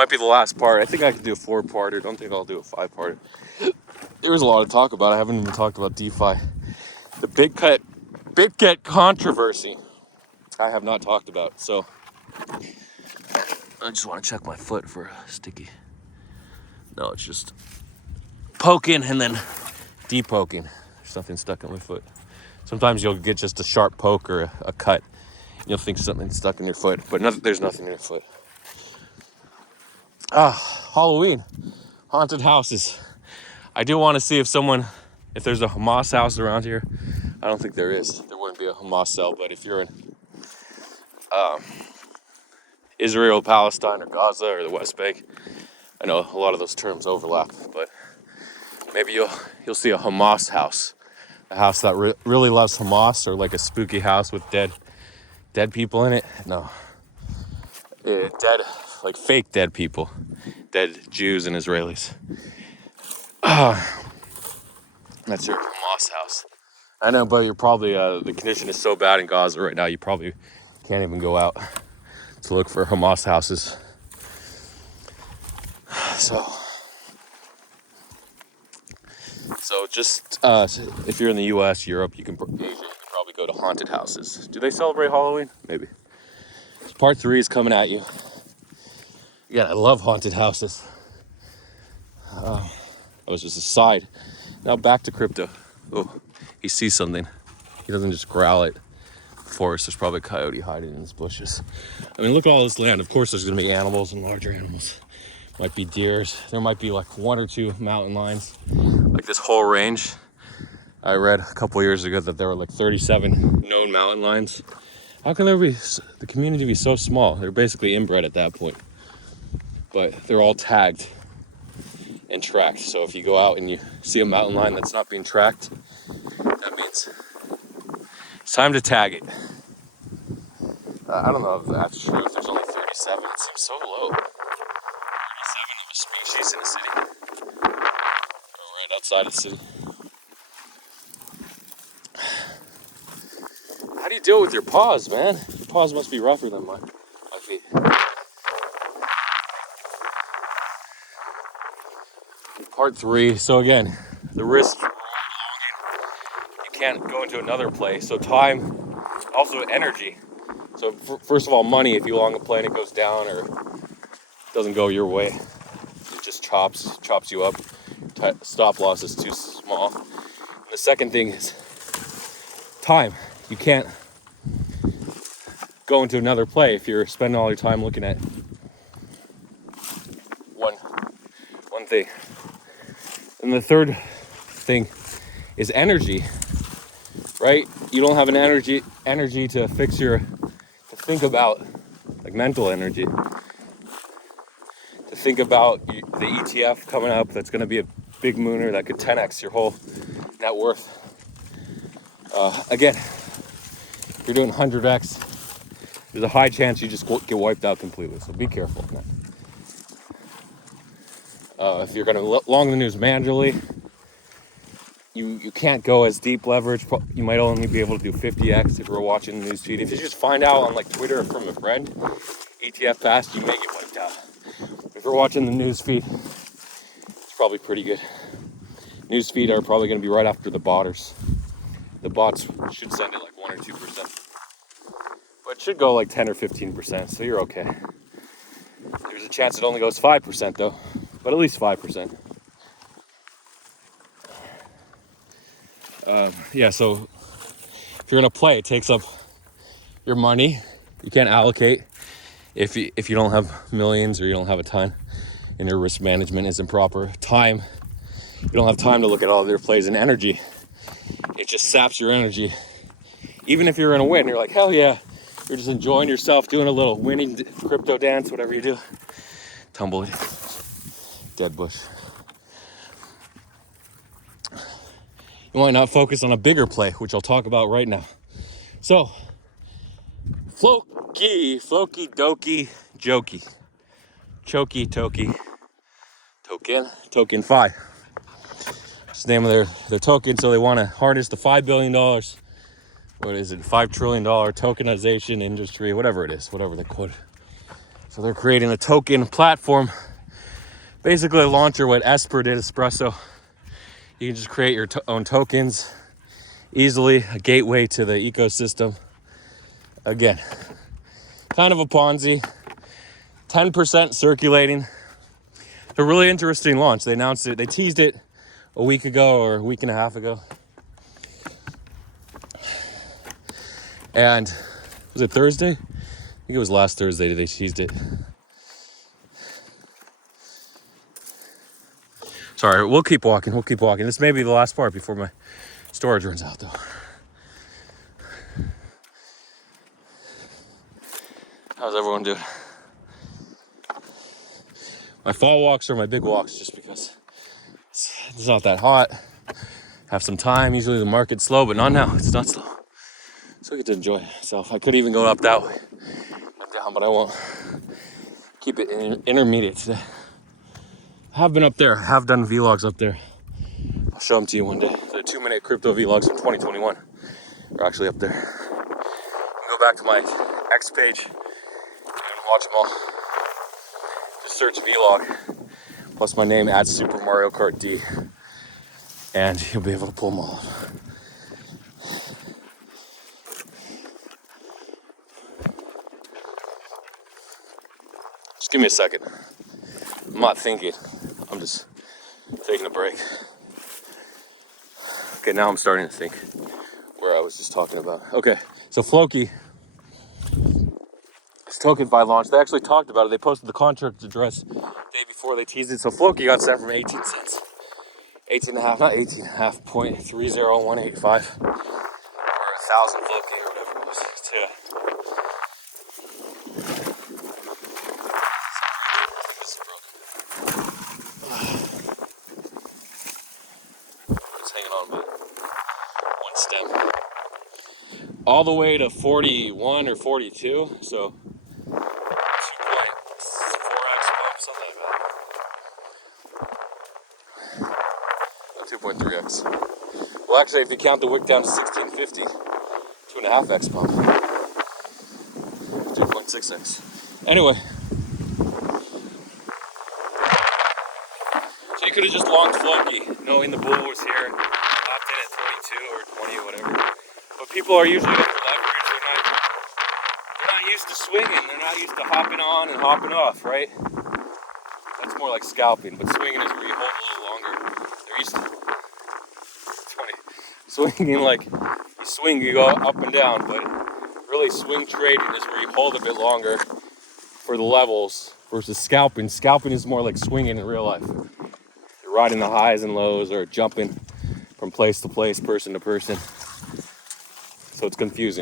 Might be the last part. I think I could do a 4-parter. Don't think I'll do a 5-parter. There was a lot to talk about. I haven't even talked about DeFi. The BitGet controversy I have not talked about. So I just want to check my foot for a sticky. No, it's just poking and then de-poking. There's something stuck in my foot. Sometimes you'll get just a sharp poke or a cut. And you'll think something's stuck in your foot, but there's nothing in your foot. Halloween. Haunted houses. I do want to see if there's a Hamas house around here. I don't think there is. There wouldn't be a Hamas cell, but if you're in Israel, Palestine, or Gaza, or the West Bank, I know a lot of those terms overlap, but maybe you'll see a Hamas house. A house that really loves Hamas, or like a spooky house with dead people in it. No. Dead, like fake dead people. Dead Jews and Israelis. That's your Hamas house. I know, but you're probably, the condition is so bad in Gaza right now, you probably can't even go out to look for Hamas houses. So just, if you're in the US, Europe, Asia, you can probably go to haunted houses. Do they celebrate Halloween? Maybe. So part 3 is coming at you. Yeah, I love haunted houses. That was just a side. Now back to crypto. Oh, he sees something. He doesn't just growl at the forest. There's probably a coyote hiding in his bushes. I mean, look at all this land. Of course, there's going to be animals and larger animals. Might be deers. There might be like 1 or 2 mountain lions. Like this whole range. I read a couple years ago that there were like 37 known mountain lions. How can the community be so small? They're basically inbred at that point. But they're all tagged and tracked. So if you go out and you see a mountain lion that's not being tracked, that means it's time to tag it. I don't know if that's true. If there's only 37, it seems so low. 37 of a species in a city. Or right outside of the city. How do you deal with your paws, man? Your paws must be rougher than my feet. Part 3. So again, the risk for belonging. You can't go into another place. So time, also energy. So first of all, money. If you long a plane, it goes down or doesn't go your way, it just chops you up. Stop loss is too small. And the second thing is time. You can't go into another play if you're spending all your time looking at one thing. And the third thing is energy, right? You don't have an energy to think about, like mental energy, to think about the ETF coming up that's going to be a big mooner that could 10x your whole net worth. Again, if you're doing 100x, there's a high chance you just get wiped out completely, so be careful. If you're going to long the news manually, you can't go as deep leverage. You might only be able to do 50x if you're watching the news feed. If you just find out on like Twitter from a friend, ETF passed, you may get wiped out. If you're watching the news feed, it's probably pretty good. News feed are probably going to be right after the botters. The bots should send it like 1 or 2%. But it should go like 10 or 15%, so you're okay. There's a chance it only goes 5% though, but at least 5%. So if you're gonna play, it takes up your money. You can't allocate if you don't have millions or you don't have a ton and your risk management isn't proper. Time, you don't have time to look at all their plays, and energy. It just saps your energy. Even if you're gonna win, you're like, hell yeah. You're just enjoying yourself, doing a little winning crypto dance, whatever you do. Tumbleweed, dead bush. You might not focus on a bigger play, which I'll talk about right now. So, Floki, Doki, Jokey, Choki, Toki, Token Fi. That's the name of their token. So they want to harness the $5 billion, what is it, $5 trillion tokenization industry, whatever it is, whatever they quote. So they're creating a token platform, basically a launcher what Esper did, Espresso. You can just create your own tokens easily, a gateway to the ecosystem. Again, kind of a Ponzi, 10% circulating. It's a really interesting launch. They announced it, they teased it a week ago or a week and a half ago. And was it Thursday? I think it was last Thursday they teased it. Sorry, we'll keep walking. This may be the last part before my storage runs out though. How's everyone doing? My fall walks are my big walks just because it's not that hot. Have some time. Usually the market's slow, but not now. It's not slow. So I get to enjoy myself. I could even go up that way. Up down, but I won't. Keep it intermediate today. I have been up there. I have done vlogs up there. I'll show them to you one day. The 2-minute crypto vlogs from 2021 are actually up there. You can go back to my X page and watch them all. Just search vlog plus my name at Super Mario Kart D, and you'll be able to pull them all up. Just give me a second. I'm not thinking. I'm just taking a break. Okay, now I'm starting to think where I was just talking about. Okay, so Floki, this TokenFi launch, they actually talked about it. They posted the contract address the day before they teased it. So Floki got sent from 18 cents. 30185 or 1,000 Floki or whatever it was. To one stem all the way to 41 or 42, so 2.4x bump, something like that. 2.3x. Well, actually, if you count the wick down to 1650, 2.5x bump, 2.6x. Anyway, so you could have just longed Floki, knowing the bull was here. At 22 or 20 or whatever, but people are usually with leverage. They're not used to swinging. They're not used to hopping on and hopping off, right? That's more like scalping, but swinging is where you hold a little longer. They're used to 20 swinging, like you swing, you go up and down, but really swing trading is where you hold a bit longer for the levels versus scalping. Scalping is more like swinging in real life. You're riding the highs and lows or jumping from place to place, person to person. So it's confusing.